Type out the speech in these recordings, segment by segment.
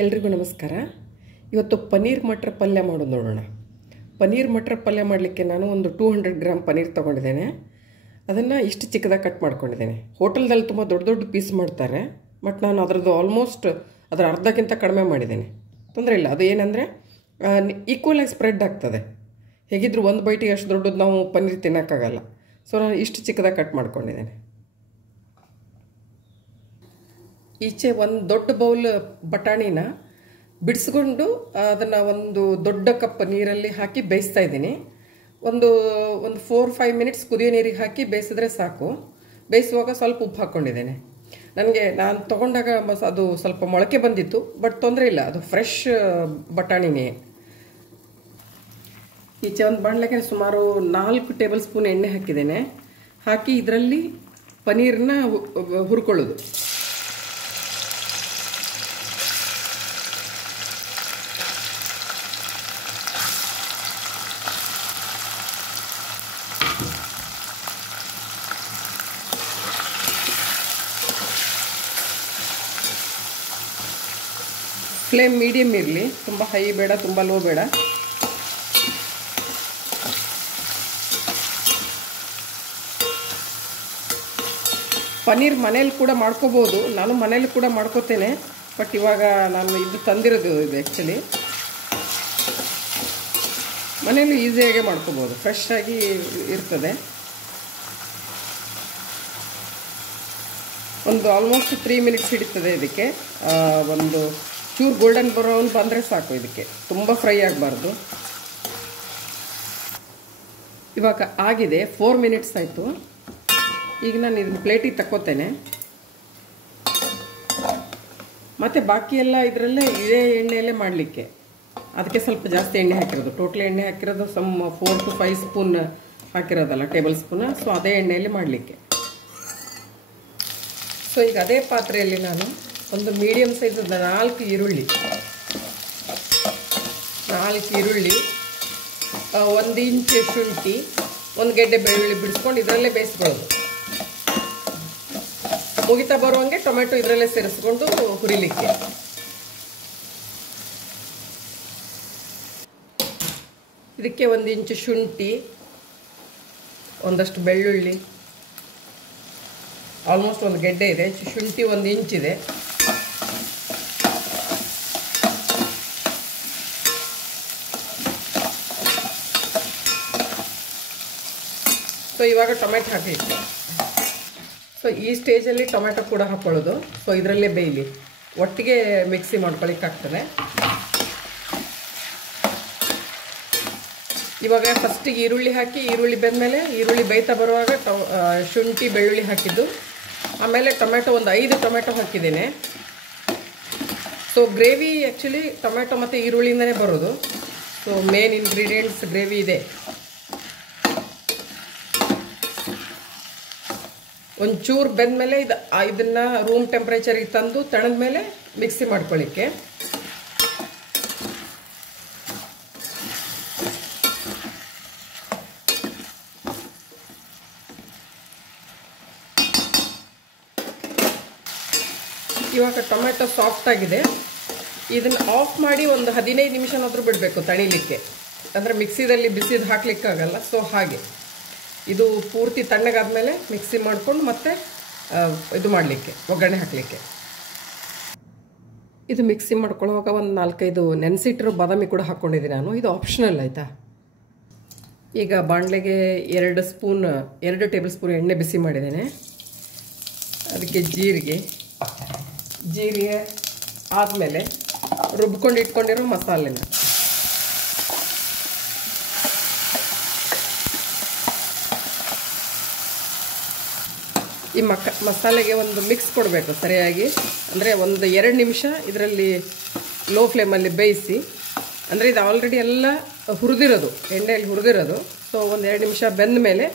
ಎಲ್ರಿಗೂ ನಮಸ್ಕಾರ. ಇವತ್ತು ಪನ್ನೀರ್ ಮಟರ್ ಪಲ್ಯ ಮಾಡೋದು ನೋಡೋಣ. ಪನ್ನೀರ್ ಮಟರ್ ಪಲ್ಯ ಮಾಡಲಿಕ್ಕೆ ನಾನು ಒಂದು 200 ಗ್ರಾಮ್ ಪನ್ನೀರ್ ತೊಗೊಂಡಿದ್ದೇನೆ. ಅದನ್ನು ಇಷ್ಟು ಚಿಕ್ಕದಾಗಿ ಕಟ್ ಮಾಡ್ಕೊಂಡಿದ್ದೇನೆ. ಹೋಟೆಲ್ದಲ್ಲಿ ತುಂಬ ದೊಡ್ಡ ದೊಡ್ಡ ಪೀಸ್ ಮಾಡ್ತಾರೆ, ಬಟ್ ನಾನು ಅದರದ್ದು ಆಲ್ಮೋಸ್ಟ್ ಅದರ ಅರ್ಧಕ್ಕಿಂತ ಕಡಿಮೆ ಮಾಡಿದ್ದೇನೆ. ತೊಂದರೆ ಇಲ್ಲ. ಅದು ಏನಂದರೆ ಈಕ್ವಲಾಗಿ ಸ್ಪ್ರೆಡ್ ಆಗ್ತದೆ. ಹೇಗಿದ್ದರೂ ಒಂದು ಬೈಟಿಗೆ ಅಷ್ಟು ದೊಡ್ಡದು ನಾವು ಪನ್ನೀರ್ ತಿನ್ನೋಕ್ಕಾಗಲ್ಲ. ಸೊ ನಾನು ಇಷ್ಟು ಚಿಕ್ಕದಾಗಿ ಕಟ್ ಮಾಡ್ಕೊಂಡಿದ್ದೇನೆ. ಈಚೆ ಒಂದು ದೊಡ್ಡ ಬೌಲ್ ಬಟಾಣಿನ ಬಿಡಿಸ್ಕೊಂಡು ಅದನ್ನು ಒಂದು ದೊಡ್ಡ ಕಪ್ ನೀರಲ್ಲಿ ಹಾಕಿ ಬೇಯಿಸ್ತಾ ಇದ್ದೀನಿ. ಒಂದು 4-5 ಮಿನಿಟ್ಸ್ ಕುದಿಯೋ ನೀರಿಗೆ ಹಾಕಿ ಬೇಯಿಸಿದ್ರೆ ಸಾಕು. ಬೇಯಿಸುವಾಗ ಸ್ವಲ್ಪ ಉಪ್ಪು ಹಾಕ್ಕೊಂಡಿದ್ದೇನೆ. ನಾನು ತೊಗೊಂಡಾಗ ಅದು ಸ್ವಲ್ಪ ಮೊಳಕೆ ಬಂದಿತ್ತು, ಬಟ್ ತೊಂದರೆ ಇಲ್ಲ, ಅದು ಫ್ರೆಶ್ ಬಟಾಣಿನೇ. ಈಚೆ ಒಂದು ಬಾಣಲೆಗೆ ಸುಮಾರು 4 ಟೇಬಲ್ ಸ್ಪೂನ್ ಎಣ್ಣೆ ಹಾಕಿದ್ದೇನೆ. ಹಾಕಿ ಇದರಲ್ಲಿ ಪನ್ನೀರನ್ನ ಹುರ್ಕೊಳ್ಳೋದು. ಫ್ಲೇಮ್ ಮೀಡಿಯಮ್ ಇರಲಿ, ತುಂಬ ಹೈ ಬೇಡ, ತುಂಬ ಲೋ ಬೇಡ. ಪನ್ನೀರ್ ಮನೇಲಿ ಕೂಡ ಮಾಡ್ಕೋಬೋದು. ನಾನು ಮನೇಲಿ ಕೂಡ ಮಾಡ್ಕೋತೇನೆ, ಬಟ್ ಇವಾಗ ನಾನು ಇದು ತಂದಿರೋದು ಇದು ಆ್ಯಕ್ಚುಲಿ ಮನೇಲಿ ಈಸಿಯಾಗೆ ಮಾಡ್ಕೋಬೋದು, ಫ್ರೆಶ್ ಆಗಿ ಇರ್ತದೆ. ಒಂದು ಆಲ್ಮೋಸ್ಟ್ 3 ಮಿನಿಟ್ಸ್ ಹಿಡಿತದೆ ಇದಕ್ಕೆ. ಒಂದು ಚೂರು ಗೋಲ್ಡನ್ ಬ್ರೌನ್ ಬಂದರೆ ಸಾಕು. ಇದಕ್ಕೆ ತುಂಬ ಫ್ರೈ ಆಗಬಾರ್ದು. ಇವಾಗ ಆಗಿದೆ, 4 ಮಿನಿಟ್ಸ್ ಆಯಿತು. ಈಗ ನಾನು ಇದನ್ನ ಪ್ಲೇಟಿಗೆ ತಕ್ಕೋತೇನೆ. ಮತ್ತು ಬಾಕಿ ಎಲ್ಲ ಇದರಲ್ಲೇ ಇದೇ ಎಣ್ಣೆಯಲ್ಲೇ ಮಾಡಲಿಕ್ಕೆ, ಅದಕ್ಕೆ ಸ್ವಲ್ಪ ಜಾಸ್ತಿ ಎಣ್ಣೆ ಹಾಕಿರೋದು. ಟೋಟಲ್ ಎಣ್ಣೆ ಹಾಕಿರೋದು 4 to 5 ಸ್ಪೂನ್ ಹಾಕಿರೋದಲ್ಲ, ಟೇಬಲ್ ಸ್ಪೂನ್. ಸೊ ಅದೇ ಎಣ್ಣೆಯಲ್ಲಿ ಮಾಡಲಿಕ್ಕೆ. ಸೊ ಈಗ ಅದೇ ಪಾತ್ರೆಯಲ್ಲಿ ನಾನು ಒಂದು ಮೀಡಿಯಮ್ ಸೈಜದ 4 ಈರುಳ್ಳಿ, 1 ಇಂಚ್ ಶುಂಠಿ, 1 ಗೆಡ್ಡೆ ಬೆಳ್ಳುಳ್ಳಿ ಬಿಡಿಸ್ಕೊಂಡು ಇದರಲ್ಲೇ ಬೇಯಿಸ್ಕೊಳ್ಳೋದು. ಮುಗಿತಾ ಬರುವಂಗೆ ಟೊಮೆಟೊ ಇದರಲ್ಲೇ ಸೇರಿಸ್ಕೊಂಡು ಹುರಿಲಿಕ್ಕೆ. ಇದಕ್ಕೆ 1 ಇಂಚ್ ಶುಂಠಿ, ಒಂದಷ್ಟು ಬೆಳ್ಳುಳ್ಳಿ, ಆಲ್ಮೋಸ್ಟ್ 1 ಗೆಡ್ಡೆ ಇದೆ. ಶುಂಠಿ 1 ಇಂಚ್ ಇದೆ. ಸೊ ಇವಾಗ ಟೊಮೆಟೊ ಹಾಕಲಿಕ್ಕೆ. ಸೊ ಈ ಸ್ಟೇಜಲ್ಲಿ ಟೊಮೆಟೊ ಕೂಡ ಹಾಕ್ಕೊಳ್ಳೋದು. ಸೊ ಇದರಲ್ಲೇ ಬೇಯಲಿ, ಒಟ್ಟಿಗೆ ಮಿಕ್ಸಿ ಮಾಡ್ಕೊಳ್ಳಿಕ್ಕಾಗ್ತದೆ. ಇವಾಗ ಫಸ್ಟಿಗೆ ಈರುಳ್ಳಿ ಹಾಕಿ, ಈರುಳ್ಳಿ ಬೆಂದಮೇಲೆ ಈರುಳ್ಳಿ ಬೇಯ್ತಾ ಬರುವಾಗ ಶುಂಠಿ ಬೆಳ್ಳುಳ್ಳಿ ಹಾಕಿದ್ದು, ಆಮೇಲೆ ಟೊಮೆಟೊ ಒಂದು 5 ಟೊಮೆಟೊ ಹಾಕಿದ್ದೇನೆ. ಸೊ ಗ್ರೇವಿ ಆ್ಯಕ್ಚುಲಿ ಟೊಮೆಟೊ ಮತ್ತು ಈರುಳ್ಳಿಯಿಂದನೇ ಬರೋದು. ಸೊ ಮೇನ್ ಇಂಗ್ರೀಡಿಯೆಂಟ್ಸ್ ಗ್ರೇವಿ ಇದೆ. ಒಂಚೂರು ಬೆಂದಮೇಲೆ ಇದನ್ನು ರೂಮ್ ಟೆಂಪ್ರೇಚರಿಗೆ ತಂದು ತಣದ ಮೇಲೆ ಮಿಕ್ಸಿ ಮಾಡ್ಕೊಳ್ಳಿಕ್ಕೆ. ಇವಾಗ ಟೊಮೆಟೊ ಸಾಫ್ಟ್ ಆಗಿದೆ. ಇದನ್ನು ಆಫ್ ಮಾಡಿ ಒಂದು 15 ನಿಮಿಷನಾದರೂ ಬಿಡಬೇಕು ತಣಿಲಿಕ್ಕೆ, ಅಂದರೆ ಮಿಕ್ಸಿದಲ್ಲಿ ಬಿಸಿದು ಹಾಕ್ಲಿಕ್ಕಾಗಲ್ಲ. ಸೊ ಹಾಗೆ ಇದು ಪೂರ್ತಿ ತಣ್ಣಗಾದ್ಮೇಲೆ ಮಿಕ್ಸಿ ಮಾಡ್ಕೊಂಡು ಮತ್ತೆ ಇದು ಮಾಡಲಿಕ್ಕೆ, ಒಗ್ಗರಣೆ ಹಾಕಲಿಕ್ಕೆ. ಇದು ಮಿಕ್ಸಿ ಮಾಡ್ಕೊಳ್ಳುವಾಗ ಒಂದು 4-5 ನೆನೆಸಿಟ್ಟಿರೋ ಬಾದಾಮಿ ಕೂಡ ಹಾಕ್ಕೊಂಡಿದ್ದೀನಿ ನಾನು. ಇದು ಆಪ್ಷನಲ್, ಆಯಿತಾ. ಈಗ ಬಾಣಲೆಗೆ 2 ಟೇಬಲ್ ಸ್ಪೂನ್ ಎಣ್ಣೆ ಬಿಸಿ ಮಾಡಿದ್ದೇನೆ. ಅದಕ್ಕೆ ಜೀರಿಗೆ ಆದಮೇಲೆ ರುಬ್ಕೊಂಡು ಇಟ್ಕೊಂಡಿರೋ ಮಸಾಲೆನ, ಈ ಮಸಾಲೆಗೆ ಒಂದು ಮಿಕ್ಸ್ ಕೊಡಬೇಕು ಸರಿಯಾಗಿ. ಅಂದರೆ ಒಂದು 2 ನಿಮಿಷ ಇದರಲ್ಲಿ ಲೋ ಫ್ಲೇಮಲ್ಲಿ ಬೇಯಿಸಿ. ಅಂದರೆ ಇದು ಆಲ್ರೆಡಿ ಎಲ್ಲ ಹುರಿದಿರೋದು, ಎಣ್ಣೆಯಲ್ಲಿ ಹುರಿದಿರೋದು. ಸೊ ಒಂದು 2 ನಿಮಿಷ ಬೆಂದ ಮೇಲೆ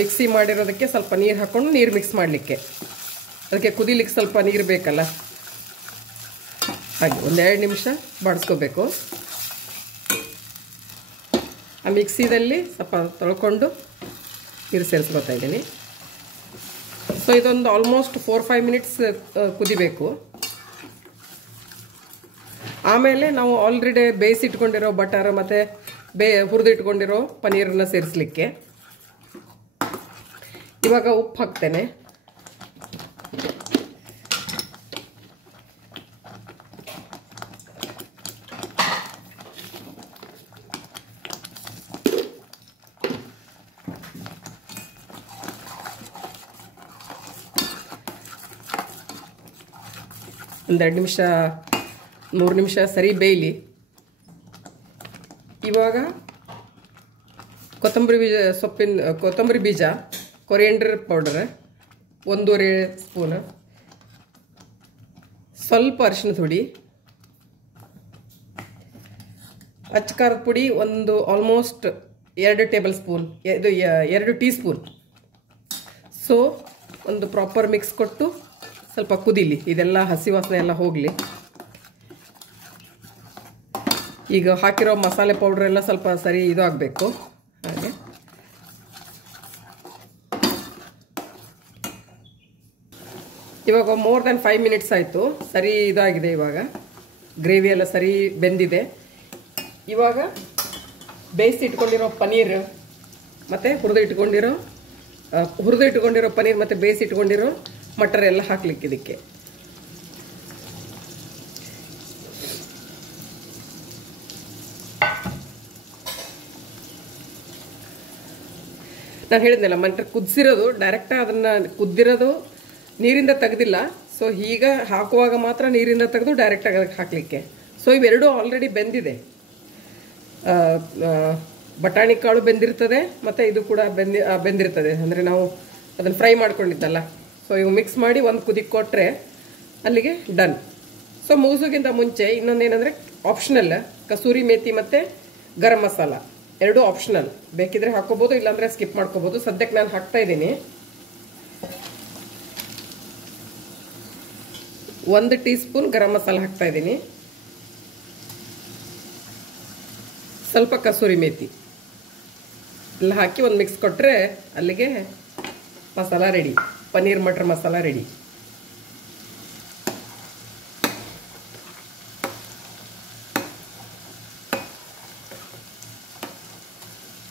ಮಿಕ್ಸಿ ಮಾಡಿರೋದಕ್ಕೆ ಸ್ವಲ್ಪ ನೀರು ಹಾಕ್ಕೊಂಡು ನೀರು ಮಿಕ್ಸ್ ಮಾಡಲಿಕ್ಕೆ, ಅದಕ್ಕೆ ಕುದಿಲಿಕ್ಕೆ ಸ್ವಲ್ಪ ನೀರು ಬೇಕಲ್ಲ, ಹಾಗೆ ಒಂದು 2 ನಿಮಿಷ ಬಾಡಿಸ್ಕೋಬೇಕು. ಆ ಮಿಕ್ಸಿದಲ್ಲಿ ಸ್ವಲ್ಪ ತೊಳ್ಕೊಂಡು ನೀರು ಸೇರಿಸ್ಕೊತಾ ಇದ್ದೀನಿ. ಸೊ ಇದೊಂದು ಆಲ್ಮೋಸ್ಟ್ 4-5 ಮಿನಿಟ್ಸ್ ಕುದಿಬೇಕು. ಆಮೇಲೆ ನಾವು ಆಲ್ರೆಡಿ ಬೇಯಿಸಿಟ್ಕೊಂಡಿರೋ ಬಟರ್ ಮತ್ತು ಹುರಿದಿಟ್ಕೊಂಡಿರೋ ಪನ್ನೀರನ್ನ ಸೇರಿಸಲಿಕ್ಕೆ. ಇವಾಗ ಉಪ್ಪು ಹಾಕ್ತೇನೆ. ಒಂದು 2 ನಿಮಿಷ 3 ನಿಮಿಷ ಸರಿ ಬೇಯಲಿ. ಇವಾಗ ಕೊತ್ತಂಬರಿ ಬೀಜ, ಕೊರಿಯಂಡರ್ ಪೌಡರ್ 1.5 ಸ್ಪೂನ್, ಸ್ವಲ್ಪ ಅರಿಶಿಣದ ಹುಡಿ, ಅಚ್ಚಕಾರದ ಪುಡಿ ಒಂದು ಆಲ್ಮೋಸ್ಟ್ 2 ಟೇಬಲ್ ಸ್ಪೂನ್, ಇದು 2 ಟೀ ಸ್ಪೂನ್. ಸೊ ಒಂದು ಪ್ರಾಪರ್ ಮಿಕ್ಸ್ ಕೊಟ್ಟು ಸ್ವಲ್ಪ ಕುದೀಲಿ, ಇದೆಲ್ಲ ಹಸಿ ವಾಸನೆ ಎಲ್ಲ ಹೋಗಲಿ. ಈಗ ಹಾಕಿರೋ ಮಸಾಲೆ ಪೌಡ್ರ್ ಎಲ್ಲ ಸ್ವಲ್ಪ ಸರಿ ಇದು ಆಗಬೇಕು. ಹಾಗೆ ಇವಾಗ ಮೋರ್ ದೆನ್ 5 ಮಿನಿಟ್ಸ್ ಆಯಿತು, ಸರಿ ಇದಾಗಿದೆ. ಇವಾಗ ಗ್ರೇವಿ ಎಲ್ಲ ಸರಿ ಬೆಂದಿದೆ. ಇವಾಗ ಬೇಯಿಸಿಟ್ಕೊಂಡಿರೋ ಪನ್ನೀರ್ ಮತ್ತು ಹುರಿದಿಟ್ಕೊಂಡಿರೋ ಪನ್ನೀರ್ ಮತ್ತು ಬೇಯಿಸಿಟ್ಕೊಂಡಿರೋ ಮಟರ್ ಎಲ್ಲ ಹಾಕ್ಲಿಕ್ಕೆ ಇದಕ್ಕೆ. ನಾನು ಹೇಳಿದ್ನಲ್ಲ, ಮಟರ್ ಕುದಿಸಿರೋದು ಡೈರೆಕ್ಟಾಗಿ ಅದನ್ನು ಕುದ್ದಿರೋದು ನೀರಿಂದ ತೆಗೆದಿಲ್ಲ. ಸೊ ಈಗ ಹಾಕುವಾಗ ಮಾತ್ರ ನೀರಿಂದ ತೆಗೆದು ಡೈರೆಕ್ಟಾಗಿ ಅದಕ್ಕೆ ಹಾಕಲಿಕ್ಕೆ. ಸೊ ಇವೆರಡೂ ಆಲ್ರೆಡಿ ಬೆಂದಿದೆ. ಬಟಾಣಿ ಕಾಳು ಬೆಂದಿರ್ತದೆ ಮತ್ತು ಇದು ಕೂಡ ಬೆಂದಿರ್ತದೆ, ಅಂದರೆ ನಾವು ಅದನ್ನು ಫ್ರೈ ಮಾಡ್ಕೊಂಡಿದ್ದಲ್ಲ. ಸೊ ಇವು ಮಿಕ್ಸ್ ಮಾಡಿ ಒಂದು ಕುದಿ ಕೊಟ್ಟರೆ ಅಲ್ಲಿಗೆ ಡನ್. ಸೊ ಮುಗಿಸೋಕ್ಕಿಂತ ಮುಂಚೆ ಇನ್ನೊಂದೇನೆಂದರೆ ಆಪ್ಷನಲ್, ಕಸೂರಿ ಮೇಥಿ ಮತ್ತು ಗರಂ ಮಸಾಲ ಎರಡೂ ಆಪ್ಷನಲ್. ಬೇಕಿದ್ರೆ ಹಾಕೋಬೋದು, ಇಲ್ಲಾಂದರೆ ಸ್ಕಿಪ್ ಮಾಡ್ಕೋಬೋದು. ಸದ್ಯಕ್ಕೆ ನಾನು ಹಾಕ್ತಾ ಇದ್ದೀನಿ 1 ಟೀ ಸ್ಪೂನ್ ಗರಂ ಮಸಾಲ ಹಾಕ್ತಾ ಇದ್ದೀನಿ, ಸ್ವಲ್ಪ ಕಸೂರಿ ಮೇಥಿ ಎಲ್ಲ ಹಾಕಿ ಒಂದು ಮಿಕ್ಸ್ ಕೊಟ್ಟರೆ ಅಲ್ಲಿಗೆ masala ready, paneer matar masala ready.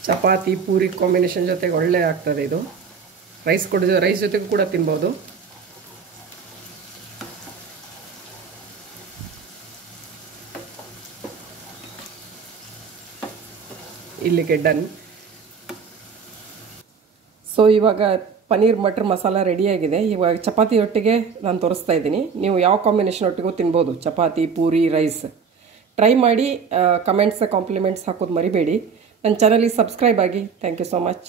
Chapati puri combination ಜೊತೆಗೆ ಒಳ್ಳೆ ಆಗ್ತದೆ ಇದು. ರೈಸ್ ಜೊತೆಗೂ ಕೂಡ ತಿನ್ಬೋದು. ಇಲ್ಲಿಗೆ ಡನ್. ಸೊ ಇವಾಗ ಪನ್ನೀರ್ ಮಟರ್ ಮಸಾಲ ರೆಡಿಯಾಗಿದೆ. ಇವಾಗ ಚಪಾತಿ ಒಟ್ಟಿಗೆ ನಾನು ತೋರಿಸ್ತಾ ಇದ್ದೀನಿ. ನೀವು ಯಾವ ಕಾಂಬಿನೇಷನ್ ಒಟ್ಟಿಗೂ ತಿನ್ಬೋದು, ಚಪಾತಿ ಪೂರಿ ರೈಸ್. ಟ್ರೈ ಮಾಡಿ, ಕಮೆಂಟ್ಸ್ ಕಾಂಪ್ಲಿಮೆಂಟ್ಸ್ ಹಾಕೋದು ಮರಿಬೇಡಿ. ನನ್ನ ಚಾನಲಿಗೆ ಸಬ್ಸ್ಕ್ರೈಬ್ ಆಗಿ. Thank you so much.